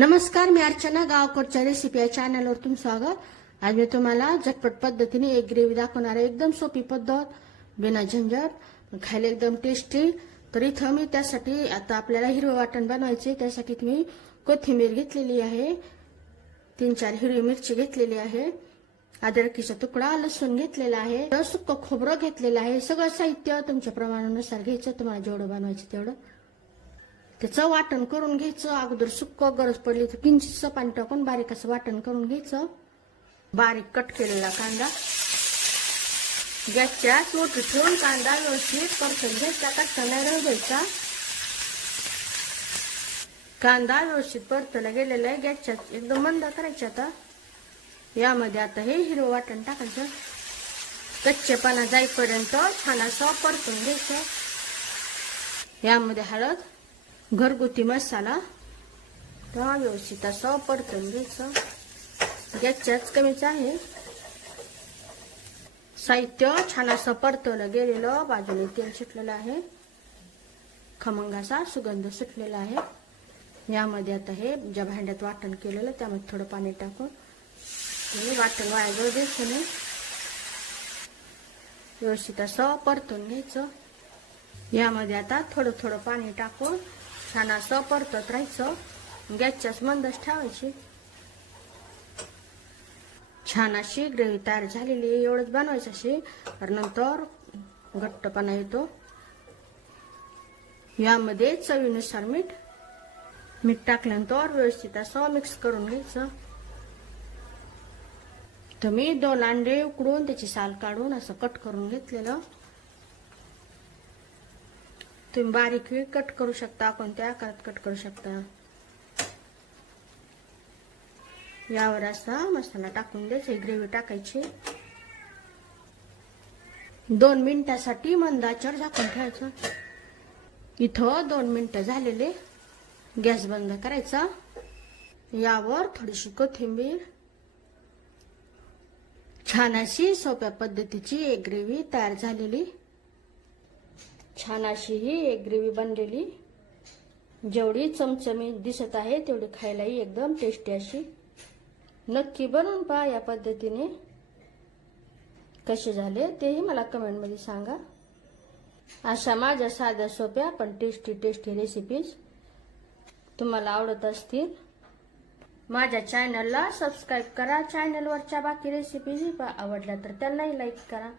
नमस्कार, मी अर्चना. गावकडच्या रेसिपी या चॅनलवर तुमचं स्वागत. आज मी तुम्हाला झटपट पद्धतीने एक ग्रेव्ही दाखवणार आहे. एकदम सोपी पद्धत, बिना झंझट, खायला एकदम टेस्टी. तर इथं मी त्यासाठी आता आपल्याला हिरवं वाटण बनवायचे. त्यासाठी मी कोथिंबीर घेतलेली आहे, 3-4 हिरवी मिरची घेतलेली आहे, अद्रकीचा तुकडा, लसूण घेतलेला आहे, सुक्क खोबरं घेतलेलं आहे. सगळं साहित्य तुमच्या प्रमाणानुसार घ्यायचं, तुम्हाला जेवढं बनवायचं तेवढं. त्याचं वाटण करून घ्यायचं. अगोदर सुक्क, गरज पडली तर किंचितसं पाणी टाकून बारीक असं वाटण करून घ्यायचं. बारीक कट केलेला कांदा गॅसच्या मोठी ठेवून कांदा व्यवस्थित परतून घ्यायचा, कच्चा नाही राहू द्यायचा. कांदा व्यवस्थित परतला गेलेला आहे. गॅसच्या एकदम मंद करायचा. आता यामध्ये आता हे हिरवं वाटण टाकायचं. कच्चेपणा जाईपर्यंत छान असं परतून घ्यायचं. यामध्ये हळद, घरगुती मसाला व्यवस्थित असं परतून घ्यायचं. गॅसच्याच कमीच आहे. साहित्य छान असं परतवलं गेलेलं, बाजूने तेल सुटलेलं आहे, खमंग असा सुगंध सुटलेला आहे. यामध्ये आता हे ज्या भांड्यात वाटण केलेलं त्यामध्ये थोडं पाणी टाकून वाटण वाया जाऊ द्यायचं नाही, व्यवस्थित असं परतून घ्यायचं. यामध्ये आता थोडं थोडं पाणी टाकून छान असं परतत राहायचं. गॅसच्याच मंदच ठेवायची. छान अशी ग्रेव्ही तयार झालेली आहे. एवढंच बनवायचं अशी, तर नंतर घट्टपणा येतो. यामध्ये चवीनुसार मीठ टाकल्यानंतर व्यवस्थित असं मिक्स करून घ्यायचं. तर मी 2 अंडे उकडून त्याची साल काढून असं कट करून घेतलेलं. तुम्ही बारीक कट करू शकता, कोणत्या आकारात कट करू शकता. यावर असा मसाला टाकून द्यायचा. ग्रेव्ही टाकायची. 2 मिनिटासाठी मंद आचेवर झाकून ठेवायचं. इथं 2 मिनिटं झालेले. गॅस बंद करायचा. यावर थोडीशी कोथिंबीर. छान अशी सोप्या पद्धतीची एक ग्रेव्ही तयार झालेली. छान अशी ही एक ग्रेव्ही बनलेली. जेवढी चमचमीत दिसत आहे तेवढी खायलाही एकदम टेस्टी अशी. नक्की बनवून पहा या पद्धतीने. कसे झाले तेही मला कमेंट मध्ये सांगा. अशा माझ्या साध्या सोप्या पण टेस्टी रेसिपीज तुम्हाला आवडत असतील, माझ्या चॅनलला सबस्क्राईब करा. चॅनलवरच्या बाकी रेसिपीज आवडल्या तर त्यांनाही लाईक करा.